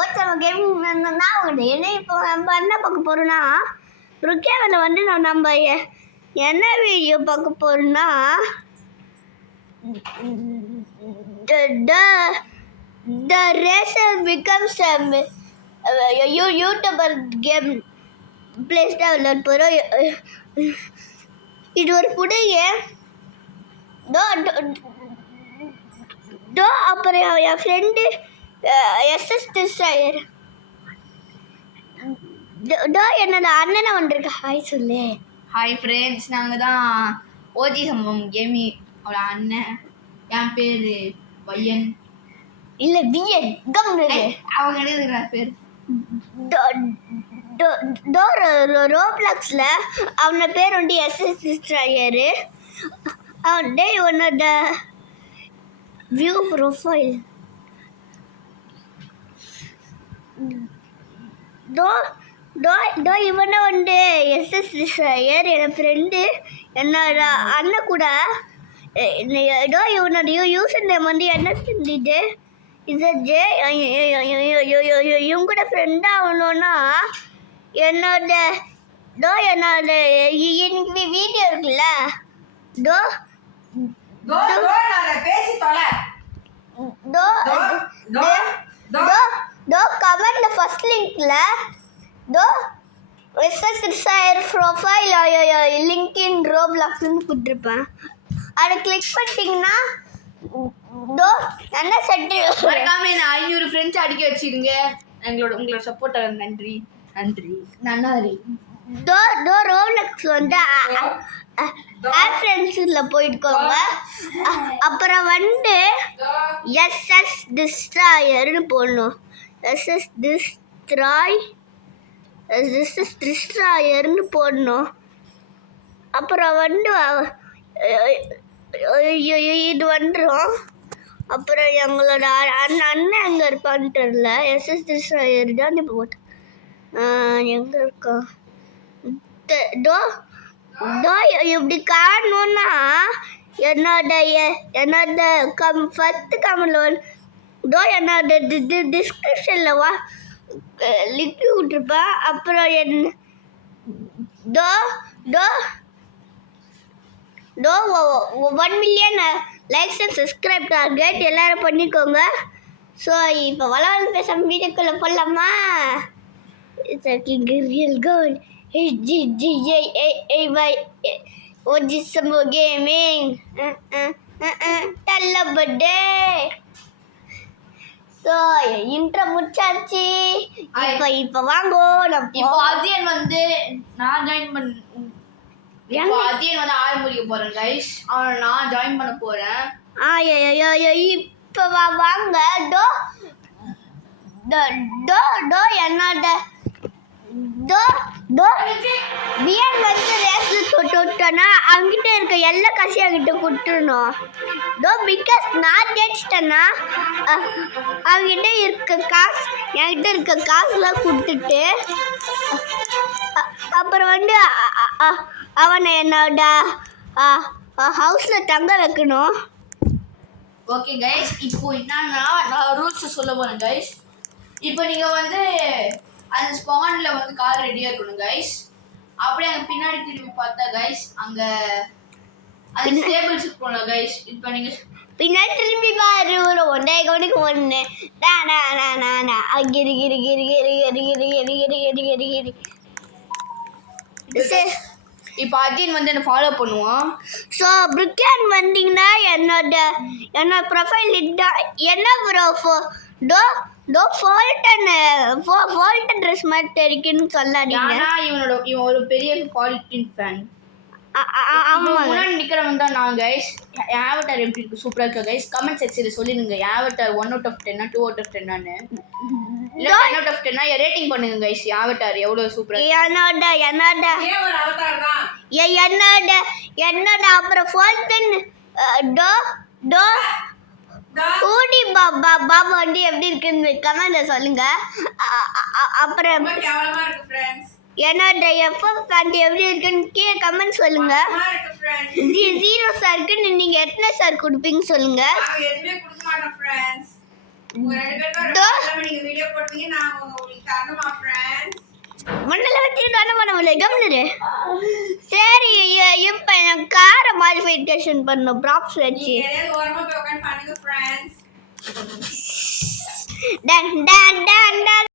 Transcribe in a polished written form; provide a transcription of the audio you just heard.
ஓச்சம gaming நான் உண்டு. ஏன்னா இப்போ நம்ம என்ன பார்க்க போகிறோன்னா ருக்கேவில் வந்து நம்ம என்ன வீடியோ பார்க்க போகிறோன்னா the racer becomes a YouTuber game place தான் விளையாட போகிறோம். இது ஒரு புது கேம். அப்புறம் என் ஃப்ரெண்டு SS டிஸ்ட்ராயர் என்னோட அண்ணனை வந்திருக்க. ஹாய் சொல்லு. ஹாய் ஃப்ரெண்ட்ஸ், நாங்கள் தான் ஓஜி சம்பவம் கேமி அவள அண்ணன். என் பேர் பையன் இல்லை பிஎன் கம்னு அவங்க எழுதுகிற பேர். ரோப்ளாக்ஸில் அவனோட பேர் வந்து SS டிஸ்ட்ராயரு. அவன் டே உன்னோட வியூ ப்ரொஃபைல் இவனை வந்து SS டிஸ்ட்ராயர் என் ஃப்ரெண்டு என்னோட அண்ணன் கூட. இவனோட யூசர் நேம் வந்து என்ன செஞ்சுட்டு இசஜே. இவங்க கூட ஃப்ரெண்டாக ஆகணுன்னா என்னோட இன்னைக்கு வீடியோ இருக்குல்ல கமெண்ட்ல ஃபர்ஸ்ட் லிங்க்ல SS டிஸ்ட்ராயர் ப்ரொஃபைல் லிங்க்இன் ரோப்ளாக்ஸ்னு கொடுத்துருப்பேன். அதை கிளிக் பண்ணிட்டீங்கன்னா என்ன செட்டு மறக்காம 500 ஃப்ரெண்ட்ஸ் அடிக்க வச்சிருங்க. உங்களோட சப்போர்ட் நன்றி நன்றி நன்னாரி. ரோப்ளாக்ஸ் வந்து ஆப் ஃப்ரெண்ட்ஸில் போயிட்டுக்கோங்க. அப்புறம் வந்து SS டிஸ்ட்ராயர்னு போடணும். SS டிஸ்ட்ராயர்னு போடணும். அப்புறம் வந்து இது வந்துடும். அப்புறம் எங்களோட அண்ணன் எங்கே இருப்பான்னு தெரியல. SS டிஸ்ட்ராயர் தான் இப்போ போட்டேன். எங்கே இருக்கான் இப்படி காணணுன்னா என்னோட ஃபஸ்ட்டு கமெண்ட்ல என்னோட டிஸ்கிரிப்ஷனில் லிங்க் விட்டுருப்பேன். அப்புறம் என்ன 1 million likes and subscribe target எல்லாரும் பண்ணிக்கோங்க. ஸோ இப்போ வளர்ந்து பேசாம வீடியோக்குள்ளே போடலாமா? ரியல் கோல் ஓஜி சம்பவம் கேமிங் தள்ளப்பட்டே. ஸோ இன்ட்ரோ முடிச்சாச்சு. இப்போ வாங்கோ. இப்போ அஜயன் வந்து நான் ஜாயின் அஜயன் வந்து ஆரம்பிக்க போறேன் கைஸ். நான் ஜாயின் பண்ண போறேன். இப்போ வாங்க. என்னோட வியன் வந்து ரேஸ்ல தொட்டோன்னா அவங்கிட்ட இருக்க எல்லா காசையும் அவங்கிட்ட கொடுத்துடணும். பிகாஸ் நான் ஜெயிச்சிட்டேன்னா அவங்கிட்ட இருக்க காசு என்கிட்ட இருக்க காசுலாம் கொடுத்துட்டு அப்புறம் வந்து அவனை என்னோட ஹவுஸில் தங்க வைக்கணும். ஓகே கைஸ், இப்போ என்னன்னா நான் ரூல்ஸ் சொல்ல போறேன் கைஸ். இப்போ நீங்கள் வந்து அந்த ஸ்பானில் வந்து கார் ரெடியாக இருக்கணும் கைஸ். அப்படியே அங்கே பின்னாடி திரும்பி பார்த்தா கைஸ் அங்கே அது ஸ்டேபிள்ஸ் போகலாம் கைஸ். இப்போ நீங்கள் பின்னாடி திரும்பி பாரு. ஒரு 1 கவனிக்கு 1 கிரி கிரி கிரி கிரி கிரி கிரி கிரி கிரி கிரி கிரி கிரி. இப்போ அஜயன் வந்து என்ன ஃபாலோ பண்ணுவான். ஸோ பிரிக்கன் வந்தீங்கன்னா என்னோட ப்ரொஃபைல் என்ன ப்ரோ ஃபால்டன் ட்ரெஸ் மாதிரி தெரிக்குன்னு சொல்லாதீங்க. இவன் ஒரு பெரிய ஃபால்டன் ஃபேன். முன்னாடி நிற்கிறவங்க தான் நான் கைஸ். என் ஆவட்டார் எப்படி இருக்கு? சூப்பராக இருக்கா கைஸ்? கமெண்ட் செக்ஷனில் சொல்லிடுங்க. என் ஆவட்டார் 1 out of 10 2 out of 10 இல்லை 10 out of 10 ரேட்டிங் பண்ணுங்க கைஸ். என் ஆவட்டார் எவ்வளோ சூப்பராக என்னோட அப்புறம் ஃபால்டன் ஊடி பாபா வந்து எப்படி இருக்குன்னு கமெண்ட்ல சொல்லுங்க. அப்புறம் என்னோட எஃப்எஃப் பேண்ட் எப்படி இருக்குன்னு கீழே கமெண்ட் சொல்லுங்க. 0 ஸ்டாருக்கு நீங்க எத்தனை ஸ்டார் கொடுப்பீங்க சொல்லுங்க. பண்ணுவீங்க நான் உங்களுக்கு தரணுமா ஃப்ரெண்ட்ஸ்? மண்ணில் வச்சுட்டு வர பண்ண கம்னு. சரி இப்போ நான் காரை மாடிஃபிகேஷன் பண்ணணும் ப்ராப்ஸ் வச்சு. எதையாவது ஓரமா போய் உட்காந்து பண்ணுங்க friends. Done done done done